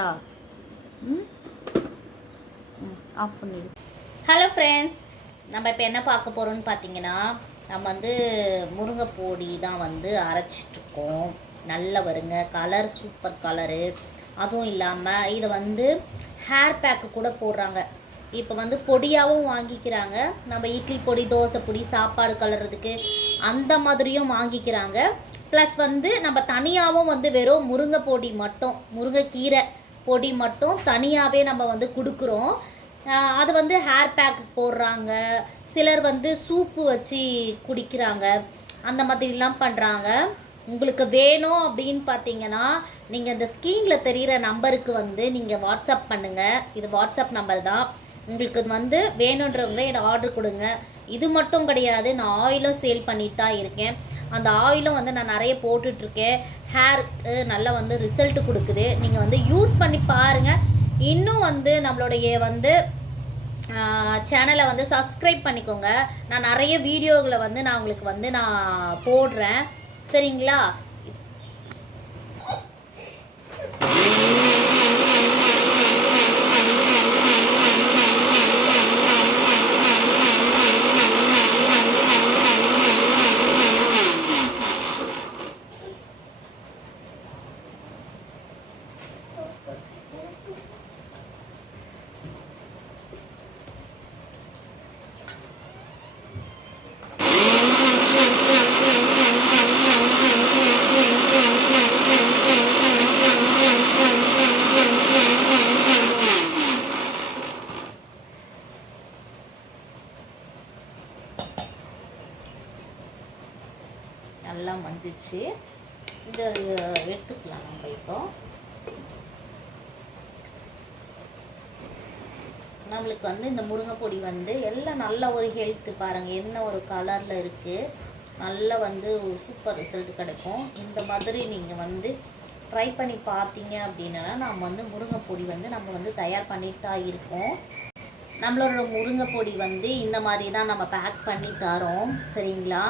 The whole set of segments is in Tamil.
சரிங்களா? ஆஃப் பண்ணிடு. ஹலோ ஃப்ரெண்ட்ஸ், நம்ம இப்போ என்ன பார்க்க போகிறோம்னு பார்த்தீங்கன்னா, நம்ம வந்து முருங்கைப்பொடி தான் வந்து அரைச்சிட்ருக்கோம். நல்லா வருங்க, கலர் சூப்பர் கலரு. அதுவும் இல்லாமல் இதை வந்து ஹேர் பேக்கு கூட போடுறாங்க. இப்போ வந்து பொடியாகவும் வாங்கிக்கிறாங்க. நம்ம இட்லி பொடி, தோசை பொடி, சாப்பாடு கலர்றதுக்கு அந்த மாதிரியும் வாங்கிக்கிறாங்க. ப்ளஸ் வந்து நம்ம தனியாகவும் வந்து வெறும் முருங்கை பொடி மட்டும், முருங்கைக்கீரை பொடி மட்டும் தனியாகவே நம்ம வந்து கொடுக்குறோம். அது வந்து ஹேர் பேக்கு போடுறாங்க. சிலர் வந்து சூப்பு வச்சு குடிக்கிறாங்க. அந்த மாதிரிலாம் பண்ணுறாங்க. உங்களுக்கு வேணும் அப்படின்னு பார்த்தீங்கன்னா, நீங்கள் இந்த ஸ்க்ரீனில் தெரிகிற நம்பருக்கு வந்து நீங்கள் வாட்ஸ்அப் பண்ணுங்கள். இது வாட்ஸ்அப் நம்பர் தான். உங்களுக்கு வந்து வேணுன்றவங்க என்னை ஆர்டர் கொடுங்க. இது மட்டும் கிடையாது, நான் ஆயிலும் சேல் பண்ணிட்டு தான் இருக்கேன். அந்த ஆயிலும் வந்து நான் நிறைய போட்டுட்ருக்கேன். ஹேருக்கு நல்லா வந்து ரிசல்ட்டு கொடுக்குது. நீங்கள் வந்து யூஸ் பண்ணி பாருங்கள். இன்னும் வந்து நம்மளுடைய வந்து சேனலை வந்து சப்ஸ்கிரைப் பண்ணிக்கோங்க. நான் நிறைய வீடியோகளை வந்து நான் உங்களுக்கு வந்து நான் போடுறேன். சரிங்களா? நல்லா மஞ்சிச்சு. இதை எடுத்துக்கலாம் நம்ம. இப்போ நம்மளுக்கு வந்து இந்த முருங்கைப்பொடி வந்து எல்லாம் நல்ல ஒரு ஹெல்த்து பாருங்கள். என்ன ஒரு கலரில் இருக்குது. நல்லா வந்து சூப்பர் ரிசல்ட் கிடைக்கும். இந்த மாதிரி நீங்கள் வந்து ட்ரை பண்ணி பார்த்தீங்க அப்படின்னா, நம்ம வந்து முருங்கைப்பொடி வந்து நம்ம வந்து தயார் பண்ணிட்டு தான் இருக்கோம். நம்மளோட முருங்கைப்பொடி வந்து இந்த மாதிரி தான் நம்ம பேக் பண்ணி தரோம். சரிங்களா?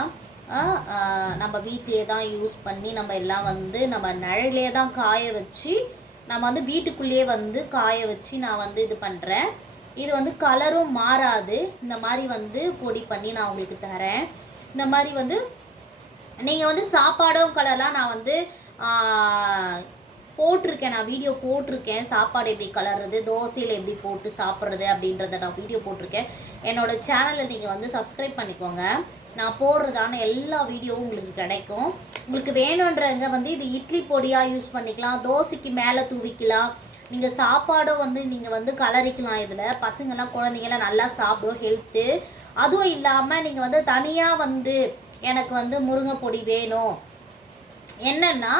நம்ம வீட்டிலே தான் யூஸ் பண்ணி நம்ம எல்லாம் வந்து நம்ம நிழலே தான் காய வச்சு, நம்ம வந்து வீட்டுக்குள்ளேயே வந்து காய வச்சு நான் வந்து இது பண்ணுறேன். இது வந்து கலரும் மாறாது. இந்த மாதிரி வந்து பொடி பண்ணி நான் உங்களுக்கு தரேன். இந்த மாதிரி வந்து நீங்கள் வந்து சாப்பாடும் கலர்லாம் நான் வந்து போட்டிருக்கேன். நான் வீடியோ போட்டிருக்கேன். சாப்பாடு எப்படி கலர்றது, தோசையில் எப்படி போட்டு சாப்பிட்றது அப்படின்றத நான் வீடியோ போட்டிருக்கேன். என்னோடய சேனலை நீங்கள் வந்து சப்ஸ்கிரைப் பண்ணிக்கோங்க. நான் போடுறதான எல்லா வீடியோவும் உங்களுக்கு கிடைக்கும். உங்களுக்கு வேணுன்றவங்க வந்து இது இட்லி பொடியாக யூஸ் பண்ணிக்கலாம். தோசைக்கு மேலே தூவிக்கலாம். நீங்கள் சாப்பாடும் வந்து நீங்கள் வந்து கலரிக்கலாம். இதில் பசங்கள்லாம் குழந்தைங்களாம் நல்லா சாப்பிடும், ஹெல்த்து. அதுவும் இல்லாமல் நீங்கள் வந்து தனியாக வந்து எனக்கு வந்து முருங்கைப்பொடி வேணும், என்னென்னா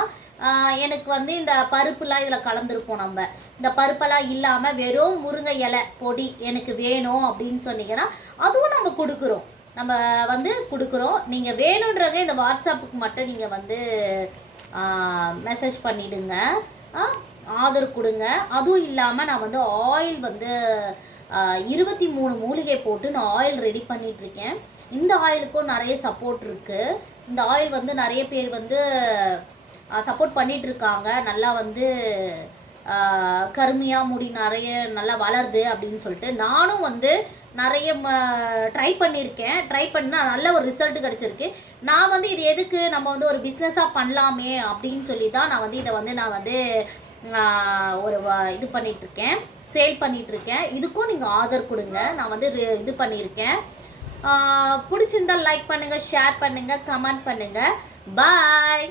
எனக்கு வந்து இந்த பருப்புலாம் இதில் கலந்துருப்போம். நம்ம இந்த பருப்பெல்லாம் இல்லாமல் வெறும் முருங்கை இலை பொடி எனக்கு வேணும் அப்படின்னு சொன்னீங்கன்னா அதுவும் நம்ம கொடுக்குறோம். நம்ம வந்து கொடுக்குறோம். நீங்கள் வேணுன்றத இந்த வாட்ஸ்அப்புக்கு மட்டும் நீங்கள் வந்து மெசேஜ் பண்ணிவிடுங்க, ஆர்டர் கொடுங்க. அதுவும் இல்லாமல் நான் வந்து ஆயில் வந்து 23 மூலிகை போட்டு நான் ஆயில் ரெடி பண்ணிகிட்ருக்கேன். இந்த ஆயிலுக்கும் நிறைய சப்போர்ட் இருக்குது. இந்த ஆயில் வந்து நிறைய பேர் வந்து சப்போர்ட் பண்ணிகிட்ருக்காங்க. நல்லா வந்து கருமையாக முடி நிறைய நல்லா வளருது அப்படின்னு சொல்லிட்டு நானும் வந்து நிறைய ட்ரை பண்ணியிருக்கேன். ட்ரை பண்ணால் நல்ல ஒரு ரிசல்ட் கிடச்சிருக்கு. நான் வந்து இது எதுக்கு நம்ம வந்து ஒரு பிஸ்னஸாக பண்ணலாமே அப்படின்னு சொல்லி தான் நான் வந்து இதை வந்து நான் வந்து ஒரு இது பண்ணிகிட்ருக்கேன், சேல் பண்ணிகிட்ருக்கேன். இதுக்கும் நீங்கள் ஆர்டர் கொடுங்க. நான் வந்து இது பண்ணியிருக்கேன். பிடிச்சிருந்தால் லைக் பண்ணுங்கள், ஷேர் பண்ணுங்கள், கமெண்ட் பண்ணுங்கள். பாய்.